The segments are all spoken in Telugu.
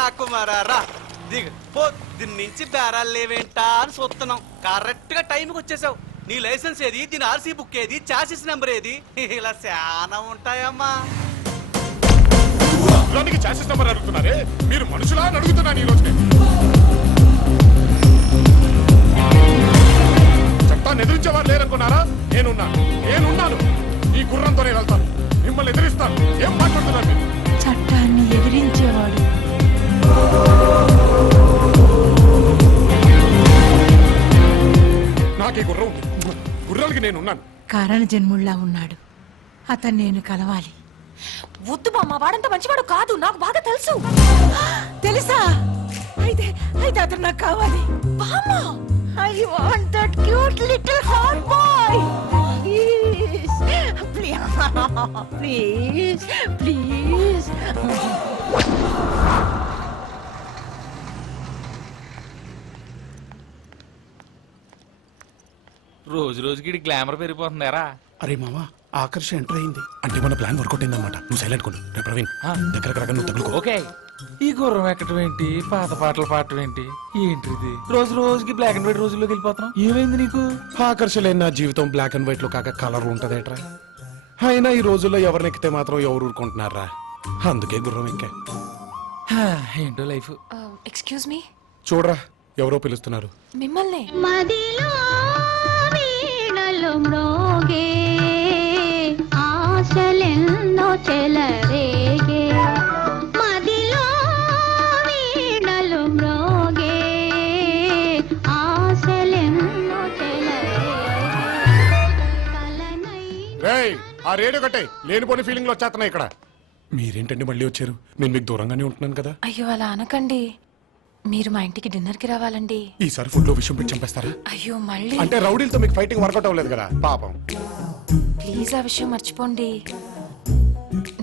రా కుమారా దిగు. పొద్దున్నుంచి బేరాలు లేవేంటా అని చూస్తున్నాం. కరెక్ట్ గా టైంకి వచ్చేసావు. నీ లైసెన్స్ ఏది, దీని ఆర్సీ బుక్ ఏది, చాసిస్ నెంబర్ ఏది, ఇలా చాలా ఉంటాయమ్మా. చాసిస్ నెంబర్ అడుగుతున్నారే, మీరు మనుషులా అని అడుగుతున్నాను ఈ రోజు. చట్టాన్ని ఎదిరించేవారు లేరనుకున్నారా? నేనున్నాను. ఈ గుర్రంతోనే వెళ్తాను, మిమ్మల్ని ఎదిరిస్తాను. ఏం మాట్లాడుతున్నారు మీరు? చట్టాన్ని ఎదిరించేవాడు నాకే గుర్రం ఉంది, గుర్రాలకి నేనున్నాను. కారణ జన్ముళ్ళా ఉన్నాడు. అతను నేను కలవాలి. వద్దు బామ్మ, వాడంత మంచివాడు కాదు, నాకు బాగా తెలుసు. తెలుసా? అయితే అతను నాకు కావాలి. బామ్మ, I want that cute little hot boy. Please. రోజు రోజుకి గ్లామర్ పెరిగిపోతుందారా? అరే మామా, ఆకర్షణ ఎంటర్ అయింది అంటే మన ప్లాన్ వర్కౌట్ అయిందన్నమాట. నువ్వు సైలెంట్ కొను. రే ప్రవీణ్, దగ్గర నువ్వు తగులుకో. ఓకే. ఈ గుర్రం ఎక్కడం ఏంటి, పాత పాటలు పాడటం ఏంటి, ఏంటిది? రోజు రోజుకి బ్లాక్ అండ్ వైట్ రోజుల్లోకి వెళ్ళిపోతున్నాం. ఏమైంది నీకు? ఆకర్షణ లేని నా జీవితం బ్లాక్ అండ్ వైట్ లో కాక కలర్ ఉంటదేట్రా. అయినా ఈ రోజుల్లో ఎవరినెక్కితే మాత్రం ఎవరు ఊరుకుంటున్నారా? అందుకే గుర్రం ఎక్కా. ఏంటో లైఫ్. Excuse me. చూడరా, ఎవరో పిలుస్తున్నారు. మిమ్మల్ని. మదిలో వీణలు మ్రోగే, ఆశలెన్నో చెలరేగే. మదిలో వీణలు మ్రోగే, ఆశలెన్నో చెలరేగే. ఆ రేడియో కట్టే, లేనిపోని ఫీలింగ్ లో వచ్చేస్తున్నాయి ఇక్కడ. మీరేంటండి మళ్ళీ వచ్చారు? నేను మీకు దూరంగానే ఉంటున్నాను కదా. అయ్యో అలా అనకండి, మీరు మా ఇంటికి డిన్నర్ కి రావాలండి. ఈసారి ఫుడ్ లో విషయం పెట్టి చంపేస్తారా? అయ్యో మళ్ళీ. అంటే రౌడీలతో మీకు ఫైటింగ్ వర్కౌట్ అవ్వలేదు కదా పాపం. ప్లీజ్ ఆ విషయం మర్చిపోండి.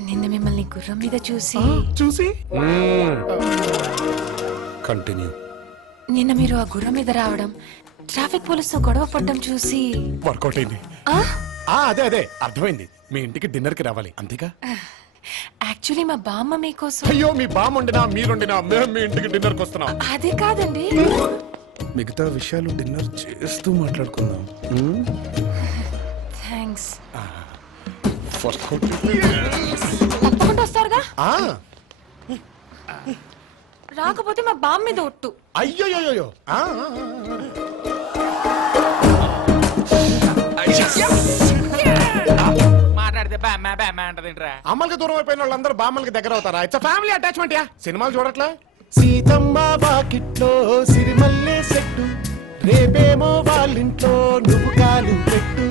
నిన్న మిమ్మల్ని గుర్రం మీద చూసి కంటిన్యూ. నిన్న మీరు ఆ గుర్రం మీద రావడం, ట్రాఫిక్ పోలీసుతో గొడవ పడడం చూసి వర్కౌట్ అయింది. అదే అర్థమైంది. మీ ఇంటికి డిన్నర్ కి రావాలి అంతేగా? యాక్చువల్లీ మా బామ్మ మీకోసం. అయ్యో, మీ బామ్మ వండినా మీరుండినా మేము మీ ఇంటికి డిన్నర్ కి వస్తున్నాం. అదే కాదండి, మిగతా విషయాలు డిన్నర్ చేస్తూ మాట్లాడుకుందాం. థ్యాంక్స్. ఫస్ట్ తప్పకుండా వస్తారుగా? రాకపోతే మా బామ్మ మీద ఒట్టు. అయ్యో మాట్లాడితే బ్యామ్మ బ్యామ్మ అంటదేంట్రా? అమ్మలకి దూరం అయిపోయిన వాళ్ళందరూ బామ్మలకి దగ్గర అవుతారా? It's family attachment yeah. సినిమాలు చూడట్లే? సీతమ్మ వాకిట్లో సిరిమల్లె చెట్టు, రేపేమో వాళ్ళింట్లో నువ్వు కాలు పెట్టు.